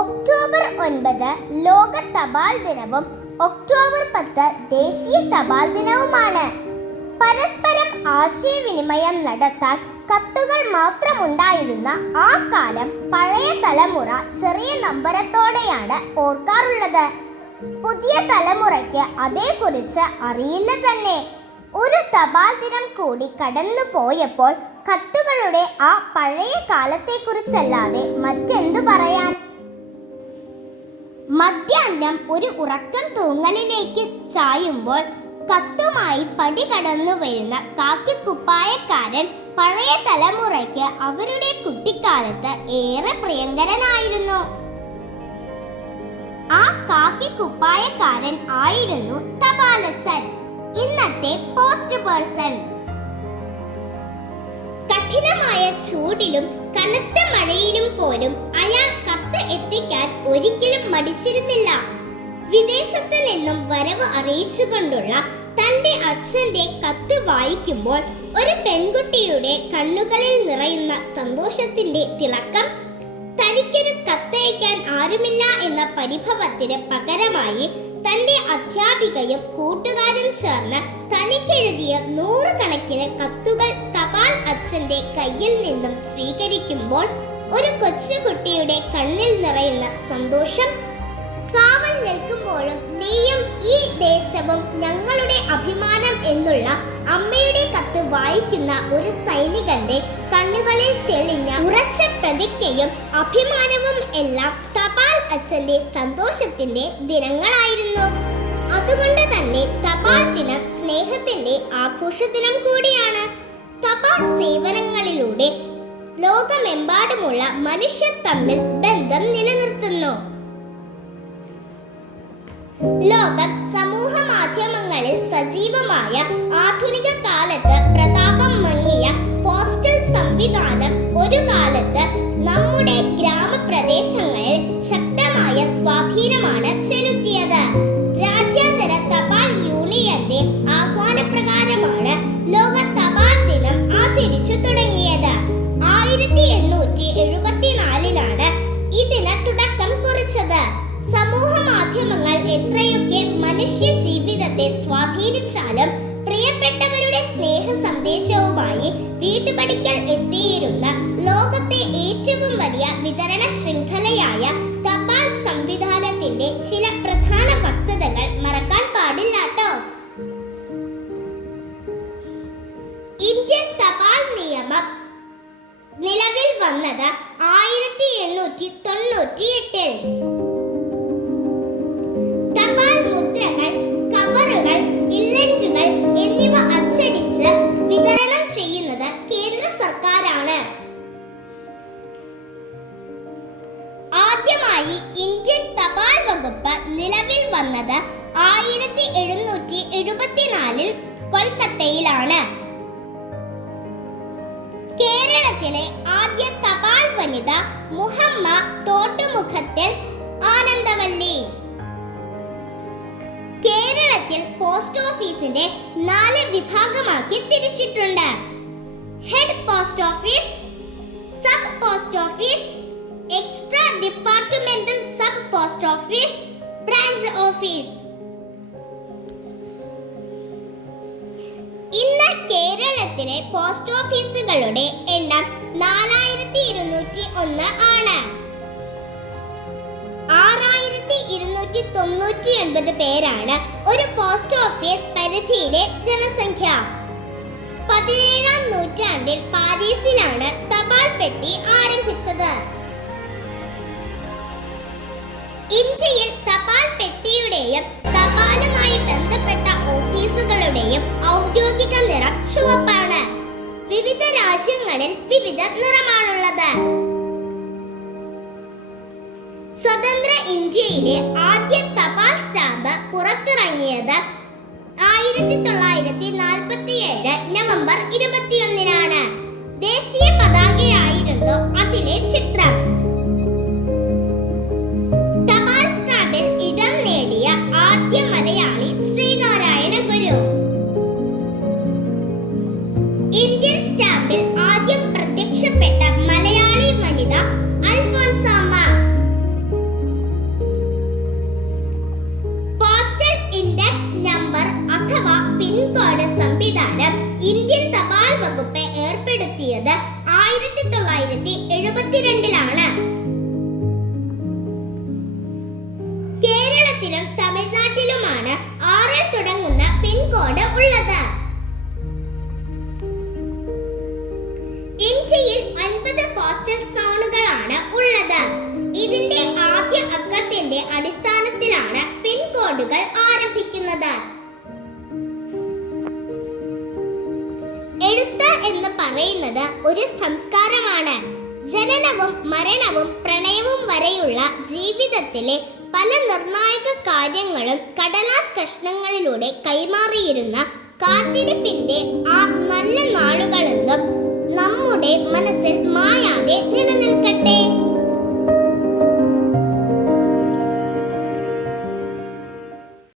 October 9 ലോക തപാൽ ദിനവും ഒക്ടോബർ 10 ദേശീയ തപാൽ ദിനവുമാണ്. പരസ്പരം ആശയവിനിമയം നടത്താൻ കത്തുകൾ മാത്രമുണ്ടായിരുന്ന ആ കാലം പഴയ തലമുറ ചെറിയ നമ്പരത്തോടെയാണ് ഓർക്കാറുള്ളത്. പുതിയ തലമുറയ്ക്ക് അതേക്കുറിച്ച് അറിയില്ല തന്നെ. ഒരു തപാൽ ദിനം കൂടി കടന്നു പോയപ്പോൾ കത്തുകളുടെ ആ പഴയ കാലത്തെക്കുറിച്ചല്ലാതെ മറ്റെന്തു പറയാൻ? മധ്യാഹ്നം ഒരു ഉറക്കം തൂങ്ങലിലേക്ക് ചായുമ്പോൾ കത്തുമായി പടി കടന്നു വരുന്ന കാക്കിക്കുപ്പായക്കാരൻ പഴയ തലമുറയ്ക്ക് അവരുടെ കുട്ടിക്കാലത്ത് ഏറെ പ്രിയങ്കരനായിരുന്നു. ആ കാക്കിക്കുപ്പായക്കാരൻ ആയിരുന്നു തപാലച്ചൻ, ഇന്നത്തെ പോസ്റ്റ് പേഴ്സൺ. കഠിനമായ ചൂടിലും കനത്ത മഴയിലും പോലും അയാൾ കത്ത് എത്തിക്കാൻ ഒരിക്കലും മടിച്ചിരുന്നില്ല. വിദേശത്തു നിന്നും വരവ് അറിയിച്ചുകൊണ്ടുള്ള തന്റെ അച്ഛന്റെ കത്ത് വായിക്കുമ്പോൾ ഒരു പെൺകുട്ടിയുടെ കണ്ണുകളിൽ നിറയുന്ന സന്തോഷത്തിന്റെ തിളക്കം, തനിക്കൊരു കത്തയക്കാൻ ആരുമില്ല എന്ന പരിഭവത്തിന് പകരമായി തന്റെ അധ്യാപികയും കൂട്ടുകാരും ചേർന്ന് തനിക്കെഴുതിയ 100 കണക്കിന് കത്തുകൾ തപാൽ അച്ഛന്റെ കയ്യിൽ നിന്നും സ്വീകരിക്കുമ്പോൾ ഒരു കൊച്ചുകുട്ടിയുടെ കണ്ണിൽ നിറയുന്ന സന്തോഷം. കാവൽ നിൽക്കുമ്പോഴും നീയും ഈ ദേശവും ഞങ്ങളുടെ അഭിമാനം എന്നുള്ള അമ്മയുടെ കത്ത് വായിക്കുന്ന ഒരു സൈനികന്റെ കണ്ണുകളിൽ തെളിഞ്ഞ ഉറച്ച പ്രതിജ്ഞയും അഭിമാനവും എല്ലാം തപാൽ അച്ഛന്റെ സന്തോഷത്തിന്റെ ദിനങ്ങളായിരുന്നു. അതുകൊണ്ട് തന്നെ തപാൽ ദിനം സ്നേഹത്തിന്റെ ആഘോഷദിനം കൂടിയാണ്. തപാൽ സേവനങ്ങളിലൂടെ ലോകമെമ്പാടുമുള്ള മനുഷ്യർ തമ്മിൽ ബന്ധം നിലനിർത്തുന്നു. ലോകം സമൂഹ മാധ്യമങ്ങളിൽ സജീവമായ ആധുനിക കാലത്ത് പ്രതാപം മങ്ങിയ പോസ്റ്റൽ സംവിധാനം ഒരു കാലത്ത് നമ്മുടെ ഗ്രാമപ്രദേശങ്ങളിൽ ശക്തമായ സ്വാധീനമാണ് ചെലുത്തിയത്. രാജ്യാന്തര തപാൽ യൂണിയന്റെ ആഹ്വാനപ്രകാരമാണ് ലോക തപാൽ ദിനം ആചരിച്ചു തുടങ്ങിയത്. 1874 ഇതിന് തുടക്കം കുറിച്ചത്. സമൂഹ മാധ്യമങ്ങൾ എത്രയൊക്കെ മനുഷ്യ ജീവിതത്തെ സ്വാധീനിച്ചാലും പ്രിയപ്പെട്ടവരുടെ സ്നേഹ സന്ദേശവുമായി വീട്ടുപടിക്കൽ എത്തിയിരുന്ന ലോകത്തെ ഏറ്റവും വലിയ വിതരണ ശൃംഖലയായ തപാൽ സംവിധാനത്തിന്റെ ചില പ്രധാന വസ്തുതകൾ മറക്കാൻ പാടില്ലാട്ടോ. ഇന്ത്യൻ തപാൽ നിയമം നിലവിൽ വന്നത് 1898. തപാൽ മുദ്രകൾ, കവറുകൾ, ഇല്ലന്റുകൾ എന്നിവ അച്ചടിച്ച് വിതരണം ചെയ്യുന്നത് കേന്ദ്ര സർക്കാരാണ്. ആദ്യമായി ഇന്ത്യൻ തപാൽ വകുപ്പ് നിലവിൽ വന്നത് 1774 കൊൽക്കത്തയിലാണ്. കേരളത്തിലെ ആദ്യ തപാൽ വനിത മുഹമ്മ തോട്ടുമുഖത്തിൽ ആനന്ദവല്ലി. കേരളത്തിൽ പോസ്റ്റ് ഓഫീസിന്റെ 4 വിഭാഗമാക്കി തിരിച്ചിട്ടുണ്ട്. Head post office, sub post office, extra departmental sub post office, branch office. ഇന്ന് കേരളത്തിലെ പോസ്റ്റ് ഓഫീസുകളുടെ എണ്ണം 4201 ആണ്. 6299 പേരാണ് ഒരു പോസ്റ്റ് ഓഫീസ് പരിധിയിലെ ജനസംഖ്യ. 17ാം നൂറ്റാണ്ടിൽ പാരീസിലാണ് തപാൽ പെട്ടി ആരംഭിച്ചത്. ഇന്ത്യയിൽ തപാൽ പെട്ടിയുടെയും തപാലുമായി ബന്ധപ്പെട്ട ഓഫീസുകളുടെയും ഔദ്യോഗിക നിറം ചുവപ്പാണ്. വിവിധ രാജ്യങ്ങളിൽ വിവിധ നിറമാണുള്ളത്. സ്വതന്ത്ര ഇന്ത്യയിലെ ആദ്യ തപാൽ സ്റ്റാമ്പ് പുറത്തിറങ്ങിയത് 1947 നവംബർ 21 ദേശീയ പതാകയായിരുന്നു അതിലെ ചിത്രം. തപാൽ സ്റ്റാമ്പിൽ ഇടം നേടിയ ആദ്യ മലയാളി ശ്രീനാരായണ ഗുരു. ഇന്ത്യൻ സ്റ്റാമ്പിൽ ആദ്യം പ്രത്യക്ഷപ്പെട്ട മലയാളി വനിത അൽഫോൻസാമ്മ. 1972-ലാണ്. കേരളത്തിലും തമിഴ്നാട്ടിലുമാണ് 6 തുടങ്ങുന്ന പിൻകോഡ് ഉള്ളത്. ഇന്ത്യയിൽ 50 പോസ്റ്റൽ സോണുകളാണ് ഉള്ളത്. ഇതിന്റെ ആദ്യ അക്കത്തിന്റെ അടിസ്ഥാനത്തിലാണ് പിൻകോഡുകൾ ആരംഭിക്കുന്നത്. എഴുത്ത് എന്ന് പറയുന്നത് ഒരു സംസ്കാരമാണ്. ജനനവും മരണവും പ്രണയവും വരെയുള്ള ജീവിതത്തിലെ പല നിർണായക കാര്യങ്ങളും കടലാസ് കഷ്ണങ്ങളിലൂടെ കൈമാറിയിരുന്ന കാത്തിരിപ്പിന്റെ ആ നല്ല നാളുകളെന്നും നമ്മുടെ മനസ്സിൽ മായാതെ നിലനിൽക്കട്ടെ.